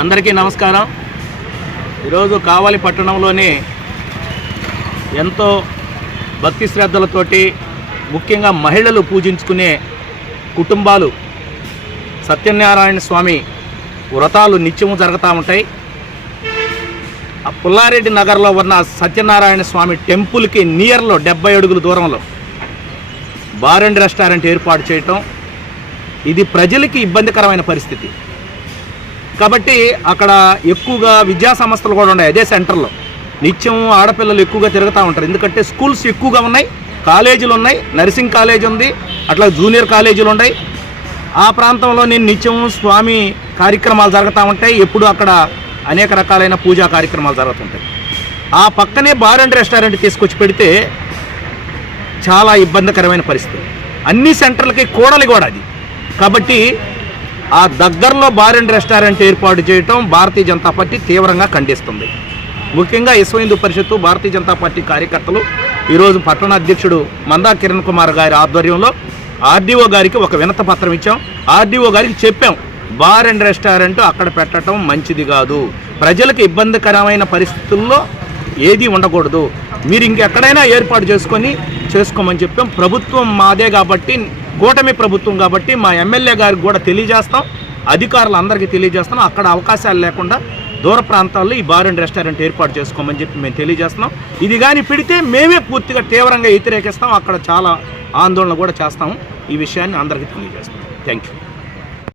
అందరికీ నమస్కారం. ఈరోజు కావలి పట్టణంలోని ఎంతో భక్తి శ్రద్ధలతోటి ముఖ్యంగా మహిళలు పూజించుకునే కుటుంబాలు సత్యనారాయణ స్వామి వ్రతాలు నిత్యము జరుగుతూ ఉంటాయి. ఆ పుల్లారెడ్డి నగర్లో ఉన్న సత్యనారాయణ స్వామి టెంపుల్కి నియర్లో 70 అడుగుల దూరంలో బార్ అండ్ రెస్టారెంట్ ఏర్పాటు చేయటం ఇది ప్రజలకి ఇబ్బందికరమైన పరిస్థితి. కాబట్టి అక్కడ ఎక్కువగా విద్యా సంస్థలు కూడా ఉన్నాయి. అదే సెంటర్లో నిత్యం ఆడపిల్లలు ఎక్కువగా తిరుగుతూ ఉంటారు. ఎందుకంటే స్కూల్స్ ఎక్కువగా ఉన్నాయి, కాలేజీలు ఉన్నాయి, నర్సింగ్ కాలేజ్ ఉంది, అట్లా జూనియర్ కాలేజీలు ఉన్నాయి. ఆ ప్రాంతంలో నేను నిత్యం స్వామి కార్యక్రమాలు జరుగుతూ ఉంటాయి. ఎప్పుడు అక్కడ అనేక రకాలైన పూజా కార్యక్రమాలు జరుగుతుంటాయి. ఆ పక్కనే బార్ అండ్ రెస్టారెంట్ తీసుకొచ్చి పెడితే చాలా ఇబ్బందికరమైన పరిస్థితి. అన్ని సెంటర్లకి కూడలి కూడా అది. కాబట్టి ఆ దగ్గరలో బార్ అండ్ రెస్టారెంట్ ఏర్పాటు చేయటం భారతీయ జనతా పార్టీ తీవ్రంగా ఖండిస్తుంది. ముఖ్యంగా విశ్వ హిందూ పరిషత్తు భారతీయ జనతా పార్టీ కార్యకర్తలు ఈరోజు పట్టణ అధ్యక్షుడు మందా కిరణ్ కుమార్ గారి ఆధ్వర్యంలో ఆర్డీఓ గారికి ఒక వినతి పత్రం ఇచ్చాం. ఆర్డీఓ గారికి చెప్పాం, బార్ అండ్ రెస్టారెంట్ అక్కడ పెట్టడం మంచిది కాదు, ప్రజలకు ఇబ్బందికరమైన పరిస్థితుల్లో ఏది ఉండకూడదు, మీరు ఇంకెక్కడైనా ఏర్పాటు చేసుకోమని చెప్పాం. ప్రభుత్వం మాదే కాబట్టి, కూటమి ప్రభుత్వం కాబట్టి మా ఎమ్మెల్యే గారికి కూడా తెలియజేస్తాం, అధికారులందరికీ తెలియజేస్తాం. అక్కడ అవకాశాలు లేకుండా దూర ప్రాంతాల్లో ఈ బార్ అండ్ రెస్టారెంట్ ఏర్పాటు చేసుకోమని చెప్పి మేము తెలియజేస్తున్నాం. ఇది కానీ పెడితే మేమే పూర్తిగా తీవ్రంగా వ్యతిరేకిస్తాం. అక్కడ చాలా ఆందోళన కూడా చేస్తాము. ఈ విషయాన్ని అందరికీ తెలియజేస్తాం. Thank you.